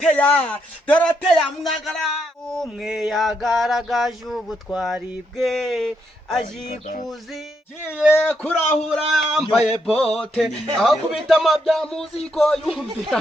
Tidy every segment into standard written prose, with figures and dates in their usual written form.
Doroteya mwagara umwe yagaragaje ubutwari bwe ajikuzi giye kurahura yambaye bote aho kubita amabya muziko yumvira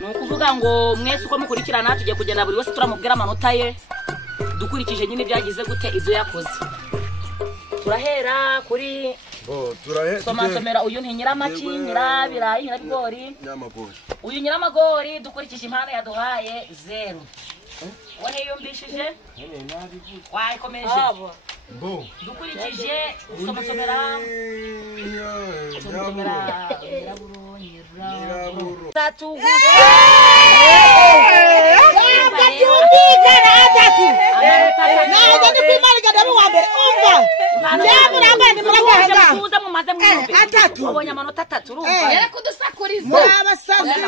nukuvuga ngo mwese uko mukurikirana tujye kugenda buri wese turamubwira amanota ye dukurikije nyine byagize gute ibyo yakoze. Turahera kuri somera uyu ni nyiramaki nyirabirayi nyirabigori uyu nyiramagori dukurikije impano yaduhaye 0. Wone yumbishije wayikomeje dukurikije somera nyiraburu tatu wabonye amanota 3 urumva rero kudusakuriza abasazi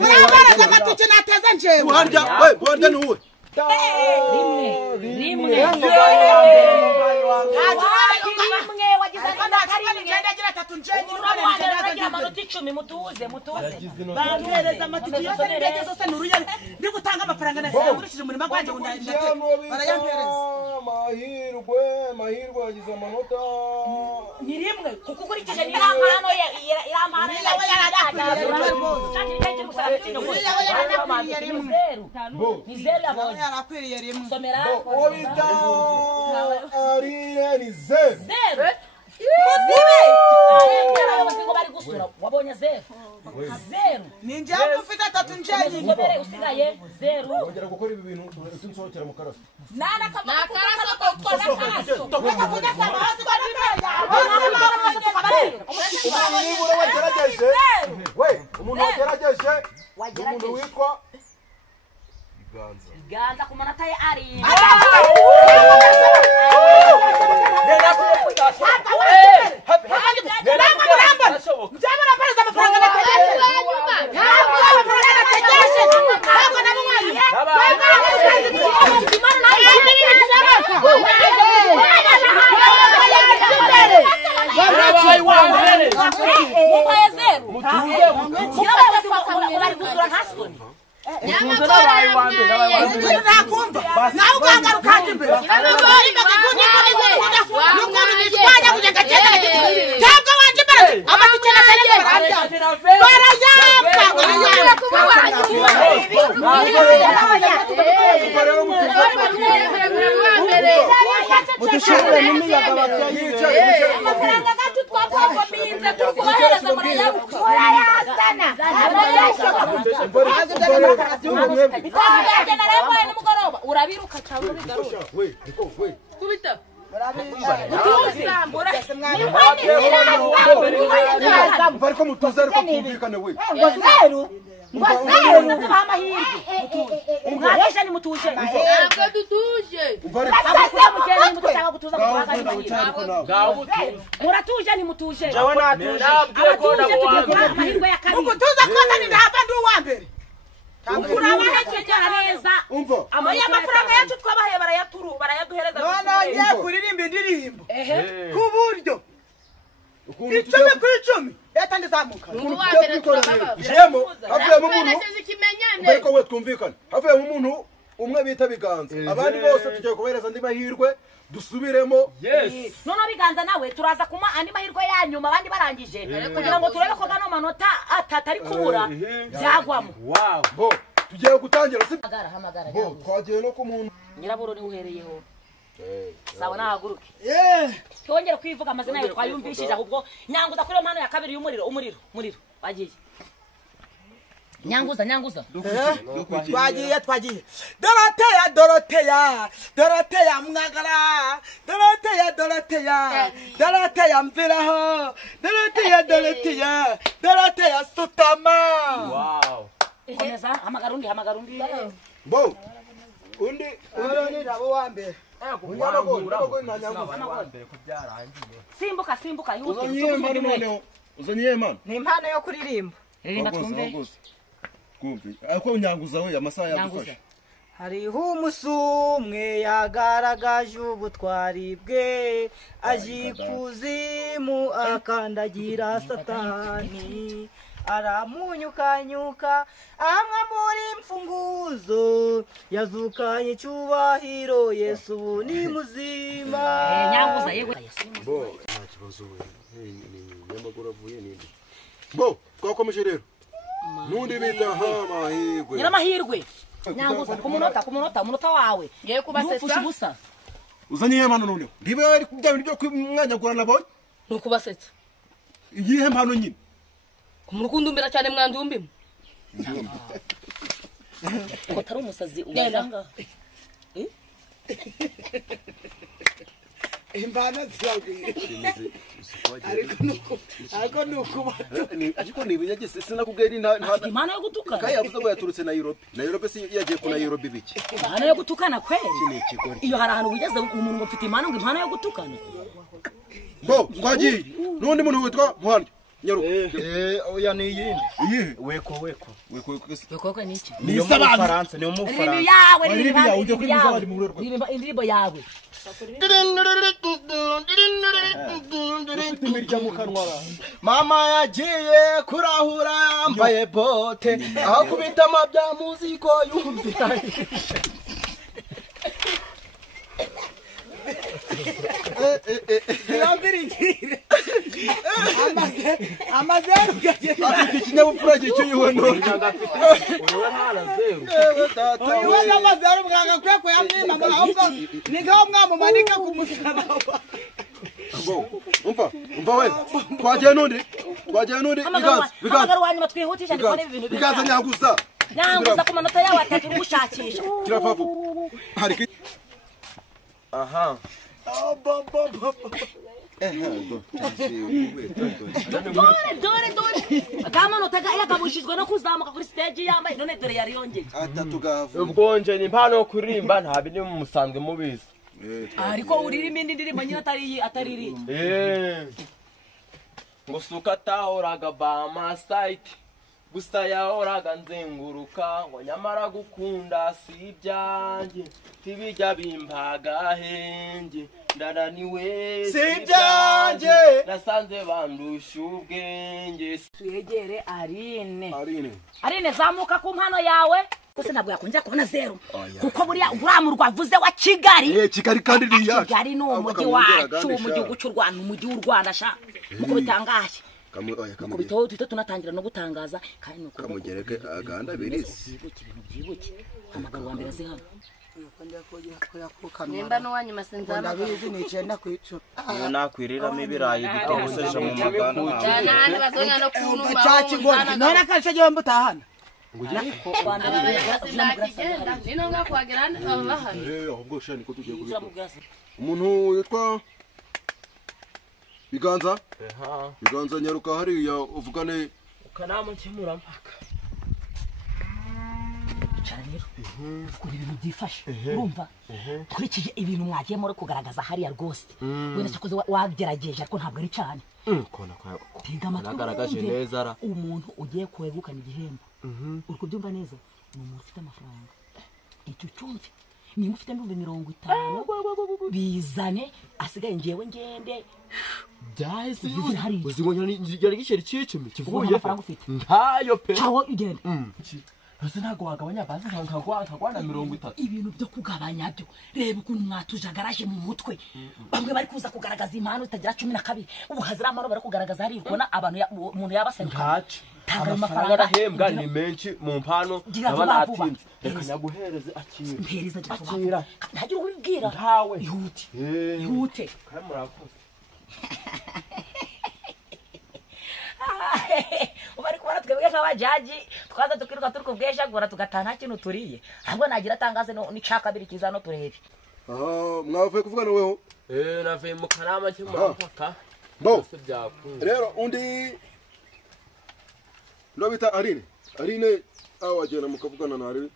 murabaraza amatike nateza njewe wanda nuwe rimwe wagize amanota 10 mutuze bangereza amatike yose n'indege zose n'uruyani ndi gutanga amafaranga nasangurishije umurima gwanje barayampereza mahirwe wagize amanota ni rimwe kuko ukurikije irampano irampano ni 0 abonye yarakwiriye rimwe somera obita ariye ni 0 muzibe ngo bari gusura wabonye 0 ninjye ufite 3 njenye somere usigaye 0 wongera gukora ibi bintu tunsohokera mu karaso nana karaso kokona karaso tokeka kugeza hasi kwa umuntu wagerageje umuntu witwa Ganza ku manota ye ari urabiruka cyangwa bigaruka kubita bariko mutuze ariko kumvikane we umwaresha ni mutuje ntabwo dutuje muratuje ni mutuje umutuza koza ni ndahava ndi uwambere urabahekera neza amaya amafaranga yacu twabahaye barayaduhereza ngiye kuririmba indirimbo ku buryo 10 kuri 10 leta ndizamuka jemo havuyemo umuntu ariko we twumvikane havuyemo umuntu umwe bita Biganza abandi bose tugiye kubahereza andi mahirwe dusubiremo none Biganza nawe turaza kuma andi mahirwe yanyuma abandi barangije kugira ngo turebe ko gano manota atari kubura byagwamo bo tugiye gutangira hamagara bo twagiye no ku muntu nyiraburo ni uhereyeho sawa nahaguruke twongera kwivuga amazina yawe twayumvishije ahubwo nyanguza kuri mpano ya kabiri y'umuriro umuriro bagiye nyanguza twagiye Doroteya mwagara Doroteya mviraho Doroteya sutama. Wow. komeza hamagara undi bo undi ni nabo wa mbere simbuka uzaniye impano ni impano yo kuririmba ririmba twumve ariko nyanguza we amasaha yagufasha hariho umusumwe yagaragaje ubutwari bwe aje ikuzimu akandagira satani aramunyukanyuka amwe muri mfunguzo yazukanye icyubahiro Yesu ni muzima. nyanguza yego bo nta kibazo we nyamaguru avuye ninde bo twakomeje rero nundi bita hamahirwe nyiramahirwe nyanguza kumunota wawe ngiye kubasetsa ubusa uzaniye impano none ndibe ari kubya bintu byo kumwanyagura nabonye nukubasetsa iyihe impano nyine kumurukundumbira cyane mwandumbimo ko tari umusazi ubanga impano ziraguye ariko nibinyagise sinakubwira nta impano yo gutukana kandi yavuze ngo yaturutse Nairobi si yagiye ku Nairobi biki impano yo gutukana kweli iyo hari ahantu wigeze umuntu ngo mfite impano ngo impano yo gutukana bo twagiye nundi muntu witwa Muhanda nyaruka oya ni yindi iyihe weko yokoko ni iki ni mu Faransa indirimbo yawe ujye kuri muzabari mu rwego indirimbo yawe mama yagiye kurahura yambaye bote aho kubita amabya muziko yumvira yambiringire amazeru afite ikinyabupfura cy'uyuwe none uyu n'amazeru bwanga kwe ko yamwima ahubwo ni ngaho mwamumanika ku musaraba. umva we twagiye nundi hamagara wanyuma twihutisha ndikone ibintu biganza nyanguza ku manota yawe atatu gushakisha kirafavu hari aha dore akamanota yagabushijwe no kuzamuka kuri stage yambaye none dore yari yongeye atatu gavu ubwonje ni impano yo kuririmba nta bindi musanzwe mubizi ariko uririmo indi ndirimbo nyine atari iri ngo suka tahoraga bama site gusa yahoraga nzenguruka ngo nyamara gukunda si ibyanjye tibijya bimpaga henge ndananiwe si ibyanjye nasanze bandusha ubwenge twegere Arine zamuka ku mpano yawe kose ntabwo yakongera kubona zero kuko buriya uramurwa vuze wa Kigali Kigali kandi ni yacu Kigali no umujyi wacu mu gihugu cy'u Rwanda umujyi w'u Rwanda sha muko bitangaje muko bitaho twita tunatangira no gutangaza kandi nuko kamugereke aganda birisi byibuke amagaro wa mbere azi hano nimba no wanyuma sinzana ndabizi ni 9 ku 10 iyo nakwiriramo ibirayi bitogoseje mu magana cyane handi bazona no kunuma chachi ngondi none akaje jombo tahana nino ngakwagira abahana ahubwo shani ko tugiye kubikora umuntu yitwa biganza nyaruka hariya uvugane ukanamukemura mpaka cyane kuri ibintu byifashe urumva kurikije ibintu mwagiye muri kugaragaza hariya rwose wenda cyakoze wagerageje ariko ntabwo ari cyane kona nagaragaje neza ara umuntu ugiye kwegukana igihembo uri kubyumva neza ni umuntu ufite amafaranga icyo cyumve nimba ufite 50 bizane asigaye ngewe ngende byahise uzigonya yari gisheri cy'icumi kivuye ntayo pe cyawo igende Ese ntago wagabanya bazi nkagwana 30 ibintu byo kugabanya byo reba ukuntu mwatujagaraje mu mutwe bamwe bari kuza kugaragaza impano itagira 12 ubu hazira amaro bari kugaragaza hari ikona abantu umuntu yabaseruka amafaranga arahembwa ni menshi mu mpano abana atinze reka nyaguhereze akira mpereza akira ntagira ubibwira ntawe ihute kandi murakoze ubari kubara twebwe nk'abajaji twaza tukiruka turi kubweshagura tugataha nta kintu turiye ahubwo nagira atangaze n'icakabiri kiza no turebe mwavuye kuvugana weho navuye mu kanama cy'umupaka bo rero undi ndo bita Arine awagenda mukavugana na Arine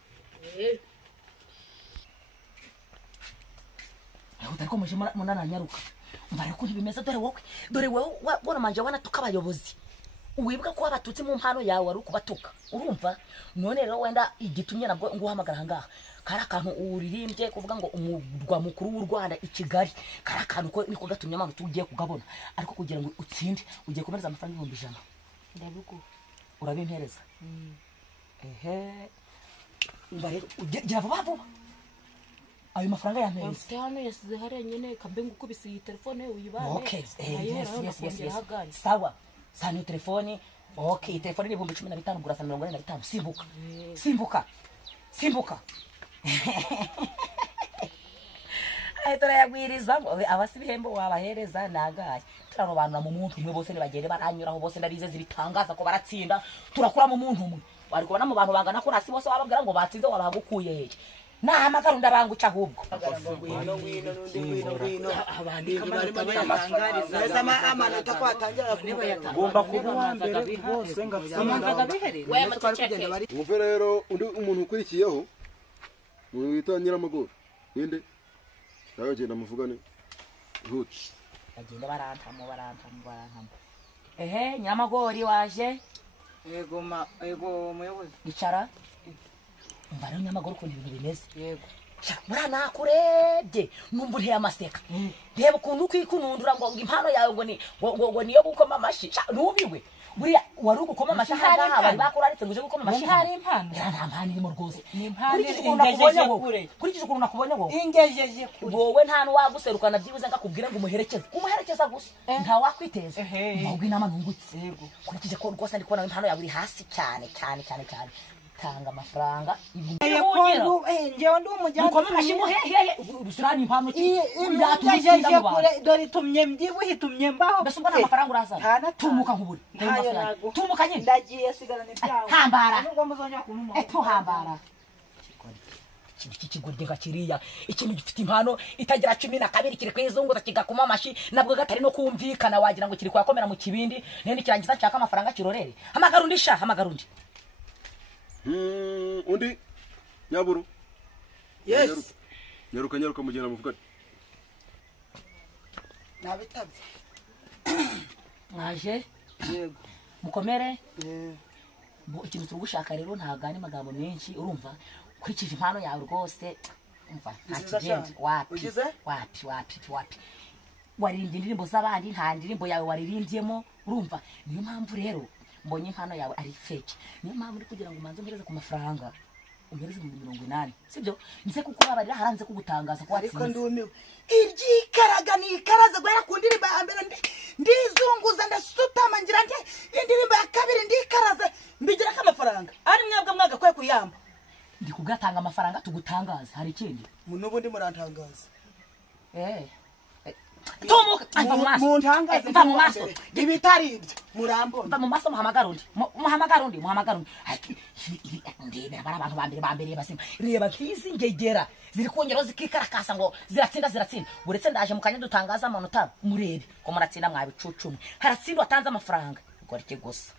utariko muje munananyaruka mbare ko ntibimeze dore wowe wona manje wana tukabayobozi uwibwa ko abatutsi mu mpano yawe ari kubatuka urumva none rero wenda igitumye nabwo nguhamagara ngaha kara kantu uririmbye kuvuga ngo umurwa mukuru w'u Rwanda i Kigali kara kantu ko niko gatumye amano tugiye kugabona ariko kugira ngo utsinde ugiye kumereza amafaranga 100 ndabuko urabimpereza mbare ujya vuba ayo mafaranga ya mpezi mfite hano yasize hariya nyene kambe ngukubise iyi telefone uyibane okay yes sawa sana telefone okay telefone ni 15 gura 45 simbuka turayagwiriza abasi bihembo wabahereza nagaye turarobanura mu muntu umwe bose nibagere baranyuraho bose ndabize zibitangaza ko baratsinda turakura mu muntu umwe bari kubona mu bantu bangana ko nasi bose wababwira ngo batsinze wabagukuye nahamagara ndabanguca ahubwo ngwino abandi barimo amanota ko atangira ngomba kuba wa mbere bose ngamanzaga bihereye we mutaceke umve rero undi umuntu ukurikiyeho wita Nyiramaguru ninde nawe genda muvugane huti agenda barantamo Nyiramagori waje yego muyobozi icara mbara Nyiramaguru ko ibintu bimeze yego murana kurebye numva nteye amaseka reba ukuntu kwikunundura ngo impano yawe ngo niyo gukoma amashi nubiwe buriya wari ugukoma amashi hanga bari bakuraritse ngo uje gukoma amashi hari impano nta mpano irimo rwose kuri ukuntu nakubonye wowe ingejeje wowe nta n'uwaguserukana byibuze ngakubwira ngo umuherekeza gusa nta wakwiteza ahubwo inama ntungutse kurikije ko rwose ndi kubona impano yawe iri hasi cyane tanga amafaranga ngewe ndi umujyana ukoma amashimu hehe urusirani impano dore tumye mbyibuhitumye mbaho mbese ubwo amafaranga urazana tumuka nkuburi tumuka nyine ndagiye sigana n'ibyawe hambara nubwo muzongera kumuma hambara ikigoryenga kiriya ikintu gifite impano itagira 12 kiri kwizunguza kigakoma amashi nabwo gatari no kumvikana wagira ngo kiri kwakomera mu kibindi nene kirangiza nshaka amafaranga kirorere hamagara undi undi Nyaburu yes nyaruka mugenda muvugane nabitabye mwaje yego mukomere ikintu tugushaka rero ntagane magambo menshi urumva kurikije impano yawe rwose umva ntakigenda wapi waririmbye indirimbo z'abandi nta ndirimbo yawe waririmbyemo urumva niyo mpamvu rero mbonye impano yawe ari fake niyo mpamvu uri kugira ngo umanze umpereze ku mafaranga umpereze 80 sibyo nze kukubabarira haranze kugutangaza ko watsinze ariko ndumiwe ibyikaraga nikaraze gwera ku ndirimbo ya mbere ndizunguza ndasutama ngira nte indirimbo ya kabiri ndikaraze mbigira ko amafaranga ari mwebwe mwagakwiye kuyamba ndi kugatanga amafaranga tugutangaza hari ikindi nubundi murantangaza tumuka mva mu maso ibitari ibyo murambona mva mu maso muhamagara undi ndebe abantu bambere basima reba kizi ngegera ziri kongero zikikarakasa ngo ziratsinda buretse ndaje mukanya dutangaza amanota murebe ko muratsinda mwabicucumwe haratsindwa atanze amafaranga gorike gusa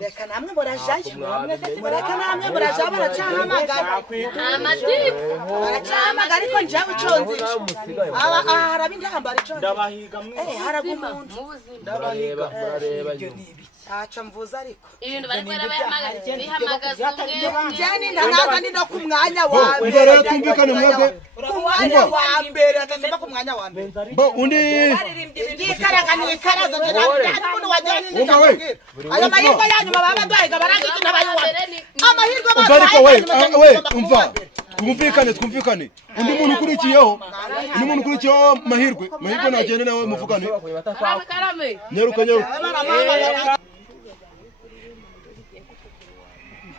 reka namwe murajaje mureka namwe murajaje baracahamagara baracahamagara ariko njawe iconzi haraba intambara iconzi ndabahiga haraba umuntu ndabahiga murareba aca mvuza ariko ibintu bari bihamagaza jani ndanaza ndi no ku mwanya wa mbere rero tumvikane mwebwe ku mwanya wa mbere atazeba ku mwanya wa mbere undi ndikaraga nikaraza umuntu wajyanye n'indabwira ayo mahirwe yanyu baba baduhiga barangije n'abayuwa amahirwe we umva twumvikane undi muntu ukurikiyeho mahirwe nagende nawe muvugane karame nyaruka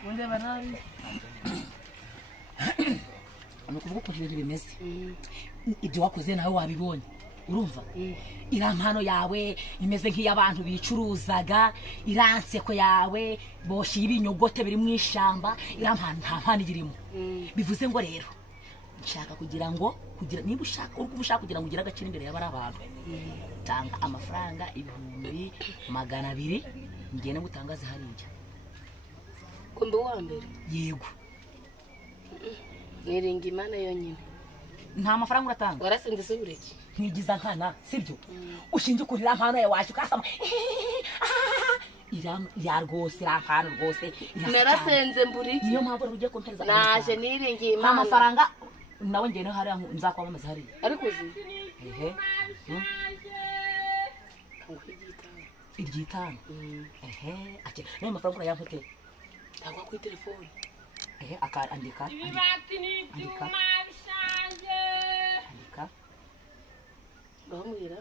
undeba nabi nukuvuga ukuntu ibintu bimeze ibyo wakoze nawe wabibonye urumva irampano yawe imeze nk'iy'abantu bicuruzaga iranseko yawe boshye ibinyogote biri mu ishamba irampano nta mpano irimo bivuze ngo rero nshaka kugira ngo niba ushaka kugira ngo ugire agaciro imbere y'abari abantu tanga amafaranga 200 ngene gutangaza hariya kumbe wa mbere yego niringa imana yonyine nta mafaranga uratanga warasinze se bureki ntigiza nkana sibyo ushinje kurira mpano yawe waje ukasama ya rwose irampano rwose narasenze mburiki niyo mpamvu ugiye kumpereza naje niringiye imana amafaranga nawe ngene hari nzakwamamaza hari ariko uzi iryitano ake nayo mafaranga urayampote ntabwo ku telefone andika bamwira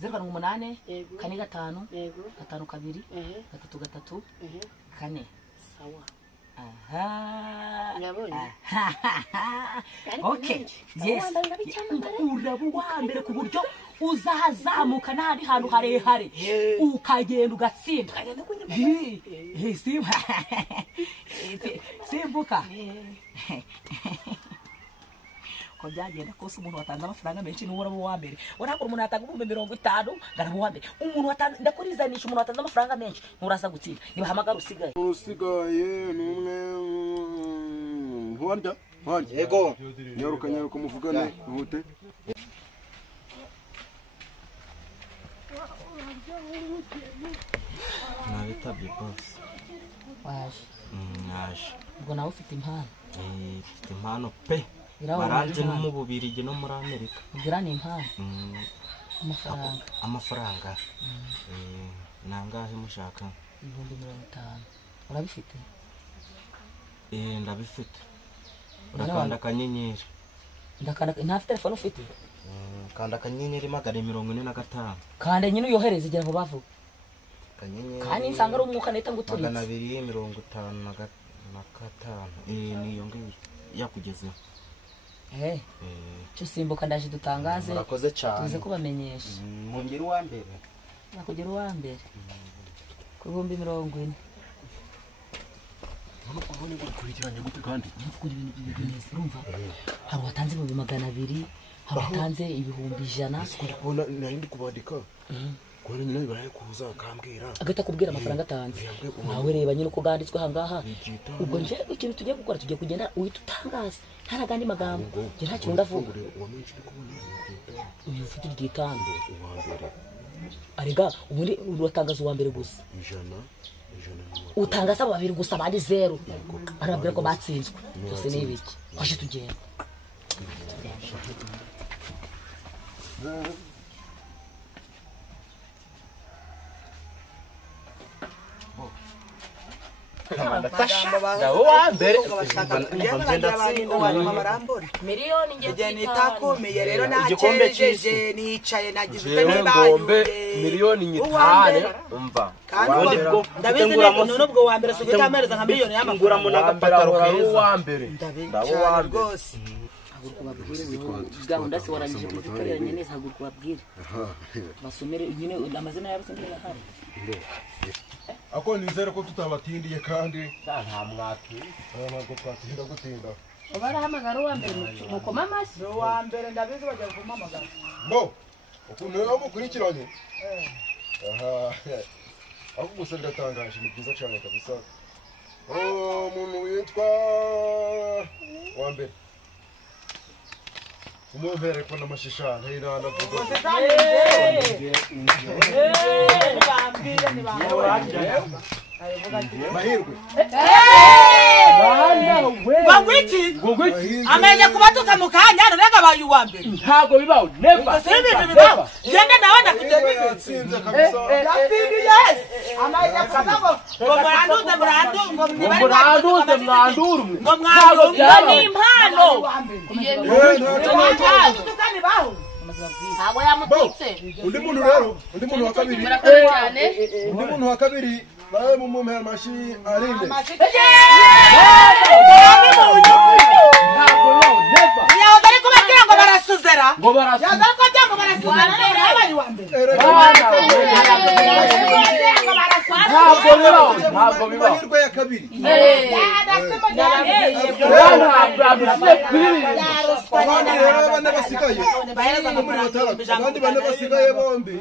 0 yego 8 5 yego 5 2 3 4 sawa Nyabonye. Okay. Yes. Urabu wa mbere ku buryo uzazamuka n'ahandi hantu harehare ukagenda ugatsinda. Simbuka. Ko byagenda kose umuntu watanze amafaranga menshi n'ubura mu wa mbere. Urako umuntu atanga 50 ngara mu wa mbere. Umuntu watanze ndakurizanisha umuntu watanze amafaranga menshi nturaza gutsinda. Nibahamagara usigaye. Usigaye numwe Ntuwarya? Yego. Nyaruka muvugane uhute. Nabitabye boss. Waje. Naje. Ubwo nawe ufite impano. Ufite impano pe. Baranze mu Bubirigi no muri Amerika. Ugira ni impano. Amafaranga. Nangahe mushaka? 50. Urabifite? Ndabifite. Urakanda kanyenyeri. Ndakanda nta telefone ufite? Kanda kanyenyeri 45. Kanda nyine uyohereze igira ngo bavuga. Kanyenyeri. Kandi nsanga ari umwuka neta nguturitse. 255. Niyo ngiyo yakugeze. Cyo simbuka ndaje dutangaze. Murakoze cyane. Tuze kubamenyesha. Mungire uwa mbere. Nakugera uwa mbere. Ku 40. Hano abone gukurikiranye gute kandi? Mvuga ibintu by'ibintu urumva? Hari watanze 200, hari watanze 100. Sikuri kubona narindi kubandika. Kuri nyine baraye kuza akambwira. Agata kubwira amafaranga atanze. Nawe reba nyine uko ganditswe hangaha. Ubwo nje ikintu tugiye gukora tugiye kugenda uhita utangaza. Ntaragandi magambo. Je nta kintu ndavuga. Uyu ufite igitambo uwa mbere. Arega ubundi uratangaza uwa mbere gusa. Ijana utangaza babiri gusa bandi 0. Arabwira ko batsinzwe. Byose ni ibiki. Kwaje tugenda. miliyoni ngiye nitakomeye rero nacereje nicaye nagize n'ibangombe miliyoni nyitane umva kandi ndabizi none ubwo wa mbere sugita amereza nka miliyoni y'amagura mu n'agapataro keza wa mbere ndabo rwose gahunda se warangije kuzikorera nyene haguruka babwire basomere nyine amazina yabo sindira hari Ako nizere ko tutabatindiye kandi nta mwaki ntabwo twatinda gutinda. Barahamagara uwa mbere mukoma amashyi. Uwa mbere ndabizi bajya kumamagara. Bo ukuntu rero mukurikiranye ako gusa biratangaje ni byiza cyane kabisa. Umuntu witwa wa mbere umumpere ko namashishana irana vuga mahirwe Gwangwiki amenye kubatuka mukanya none baye uwa mbere ntago bibaho never bibaho yenda nawana kugenda yatsinze kabisa yatsinze yes amaye kubako ngo mwanduru ni impano ntabwo yamututse undi muntu rero undi muntu wa kabiri nawe mumuhe amashi arinde yaza ariko bakira ngo barasuzera yaza ariko byango barasuzera none abari wa mbere ntabwo bibaho amahirwe ya kabiri abandi rero bane basigaye abandi bane basigaye bombi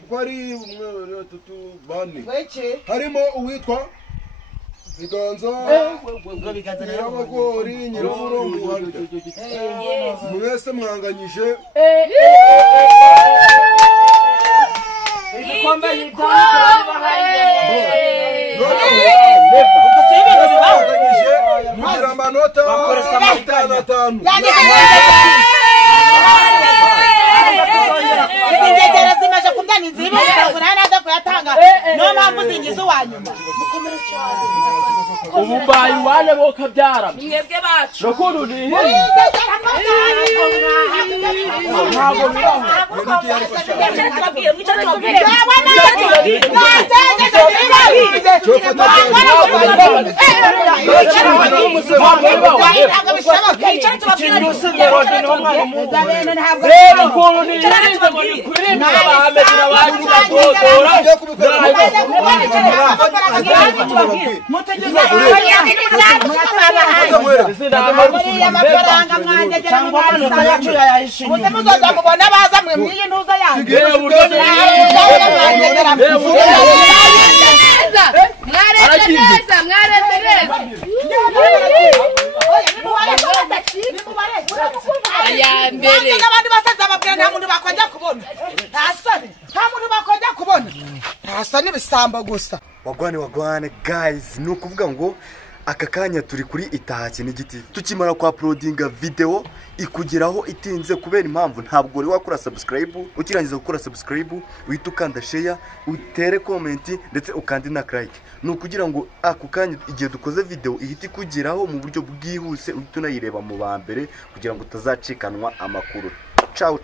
kuko ari 1 2 3 harimo uwitwa Biganza Nyirabagori Nyiraburungu mwese mwanganyije igikombe mugira amanota 5 izingegera zimaze kumbyana inzibo nada kuyatanga no mpamvu zingiza uwanyuma ububayi wane bo kabyara mwebwe bacu rakuru ni ntabwo bibaho wagwane guys ni ukuvuga ngo aka kanya turi kuri Itaha n'igiti tukimara kwa uploadinga video ikugeraho itinze kubera impamvu ntabwo uri wakora subscribe ukirangiza gukora subscribe uhita ukanda share utere comment ndetse ukandi na like ni ukugira ngo ako kanya igihe dukoze video ihita ikugeraho mu buryo bwihuse uhita unayireba mu ba mbere kugira ngo utazacikanwa amakuru ciao